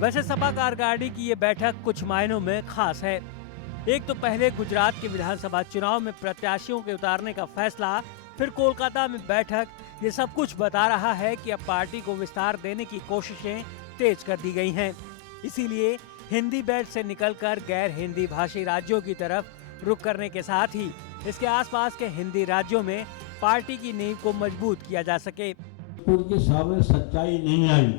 वैसे सपा कार्यकारिणी की ये बैठक कुछ मायनों में खास है। एक तो पहले गुजरात के विधानसभा चुनाव में प्रत्याशियों के उतारने का फैसला, फिर कोलकाता में बैठक, ये सब कुछ बता रहा है कि अब पार्टी को विस्तार देने की कोशिशें तेज कर दी गई हैं। इसीलिए हिंदी बेल्ट से निकलकर गैर हिंदी भाषी राज्यों की तरफ रुख करने के साथ ही इसके आसपास के हिंदी राज्यों में पार्टी की नींव को मजबूत किया जा सके। उनके सामने सच्चाई नहीं आई।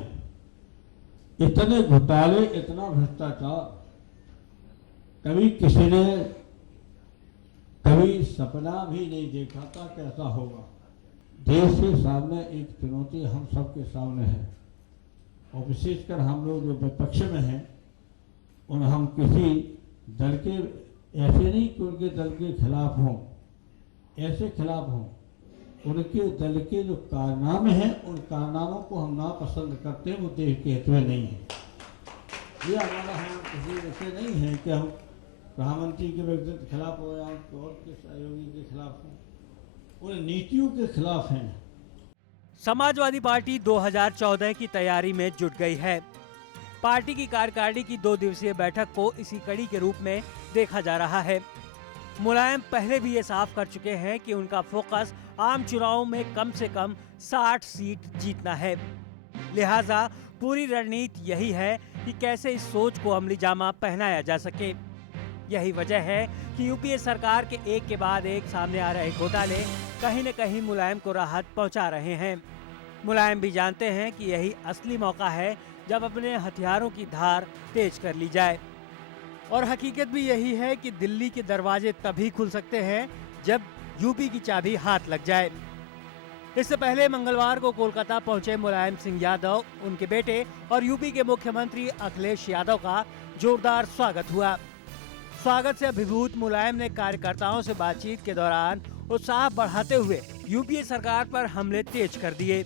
इतने घोटाले, इतना भ्रष्टाचार कभी किसी ने कभी सपना भी नहीं देखा था कैसा होगा। देश के सामने एक चुनौती हम सबके सामने है और विशेषकर हम लोग जो विपक्ष में हैं, उन हम किसी दल के ऐसे नहीं कि उनके दल के खिलाफ हों, ऐसे खिलाफ हों, उनके दल के जो कारनामे हैं उन कारनामों को हम ना पसंद करते हैं, वो देश के हित में नहीं है। ये हमारा हम किसी वैसे नहीं है कि हम प्रधानमंत्री के व्यक्तित्व के खिलाफ हो या और के सहयोगी के खिलाफ हो, उन नीतियों के खिलाफ हैं। समाजवादी पार्टी 2014 की तैयारी में जुट गई है। पार्टी की कार्यकारिणी की 2 दिवसीय बैठक को इसी कड़ी के रूप में देखा जा रहा है। मुलायम पहले भी ये साफ कर चुके हैं कि उनका फोकस आम चुनाव में कम से कम 60 सीट जीतना है। लिहाजा पूरी रणनीति यही है कि कैसे इस सोच को अमली जामा पहनाया जा सके। यही वजह है कि यूपीए सरकार के एक के बाद एक सामने आ रहे घोटाले कहीं न कहीं मुलायम को राहत पहुंचा रहे हैं। मुलायम भी जानते हैं कि यही असली मौका है जब अपने हथियारों की धार तेज कर ली जाए। और हकीकत भी यही है कि दिल्ली के दरवाजे तभी खुल सकते हैं जब यूपी की चाबी हाथ लग जाए। इससे पहले मंगलवार को कोलकाता पहुंचे मुलायम सिंह यादव, उनके बेटे और यूपी के मुख्यमंत्री अखिलेश यादव का जोरदार स्वागत हुआ। स्वागत से अभिभूत मुलायम ने कार्यकर्ताओं से बातचीत के दौरान उत्साह बढ़ाते हुए यूपीए सरकार पर हमले तेज कर दिए।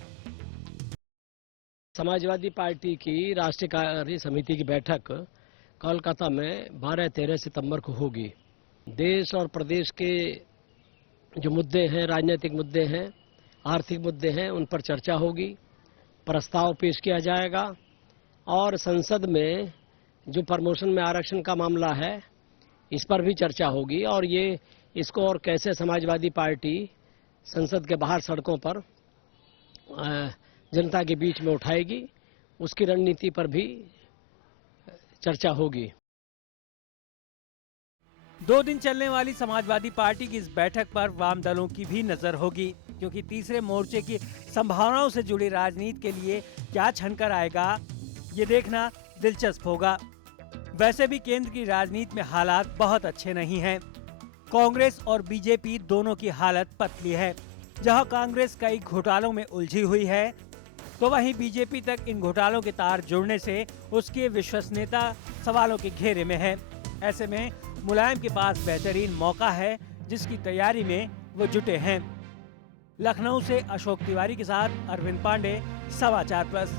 समाजवादी पार्टी की राष्ट्रीय कार्य समिति की बैठक कोलकाता में 12-13 सितंबर को होगी। देश और प्रदेश के जो मुद्दे हैं, राजनीतिक मुद्दे हैं, आर्थिक मुद्दे हैं, उन पर चर्चा होगी, प्रस्ताव पेश किया जाएगा और संसद में जो प्रमोशन में आरक्षण का मामला है इस पर भी चर्चा होगी और ये इसको और कैसे समाजवादी पार्टी संसद के बाहर सड़कों पर जनता के बीच में उठाएगी, उसकी रणनीति पर भी चर्चा होगी। 2 दिन चलने वाली समाजवादी पार्टी की इस बैठक पर वाम दलों की भी नजर होगी, क्योंकि तीसरे मोर्चे की संभावनाओं से जुड़ी राजनीति के लिए क्या छनकर आएगा, ये देखना दिलचस्प होगा। वैसे भी केंद्र की राजनीति में हालात बहुत अच्छे नहीं हैं। कांग्रेस और बीजेपी दोनों की हालत पतली है। जहां कांग्रेस कई घोटालों में उलझी हुई है, तो वहीं बीजेपी तक इन घोटालों के तार जुड़ने से उसकी विश्वसनीयता सवालों के घेरे में है। ऐसे में मुलायम के पास बेहतरीन मौका है जिसकी तैयारी में वो जुटे हैं। लखनऊ से अशोक तिवारी के साथ अरविंद पांडे, समाचार प्लस।